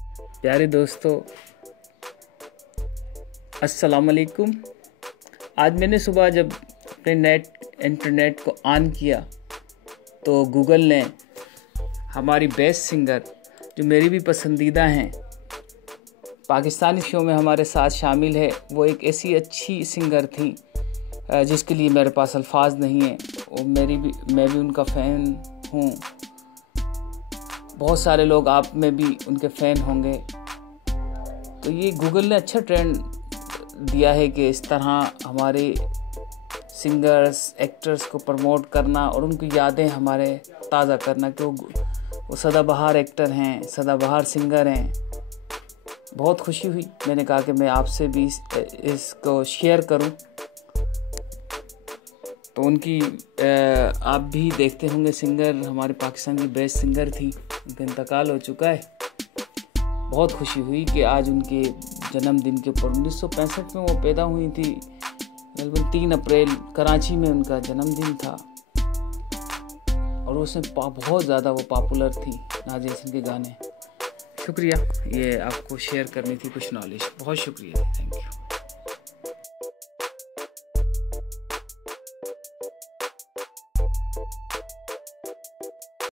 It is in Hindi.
प्यारे दोस्तों, अस्सलाम वालेकुम। आज मैंने सुबह जब अपने इंटरनेट को ऑन किया तो गूगल ने हमारी बेस्ट सिंगर, जो मेरी भी पसंदीदा हैं, पाकिस्तानी शो में हमारे साथ शामिल है। वो एक ऐसी अच्छी सिंगर थी जिसके लिए मेरे पास अल्फाज नहीं है। और मैं भी उनका फ़ैन हूँ। बहुत सारे लोग आप में भी उनके फ़ैन होंगे। तो ये गूगल ने अच्छा ट्रेंड दिया है कि इस तरह हमारे सिंगर्स, एक्टर्स को प्रमोट करना और उनकी यादें हमारे ताज़ा करना कि वो सदाबहार एक्टर हैं, सदाबहार सिंगर हैं। बहुत खुशी हुई, मैंने कहा कि मैं आपसे भी इसको शेयर करूं। तो उनकी आप भी देखते होंगे, सिंगर हमारे पाकिस्तान की बेस्ट सिंगर थी, उनका इंतकाल हो चुका है। बहुत खुशी हुई कि आज उनके जन्मदिन के ऊपर 1965 में वो पैदा हुई थी। लगभग 3 अप्रैल कराची में उनका जन्मदिन था और उसमें बहुत ज़्यादा वो पॉपुलर थी, नाज़िर हसन के गाने। शुक्रिया, ये आपको शेयर करनी थी कुछ नॉलेज। बहुत शुक्रिया, थैंक यू।